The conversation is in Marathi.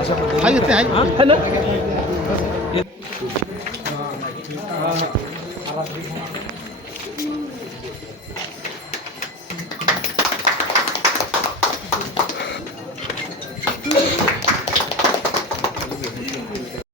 अशा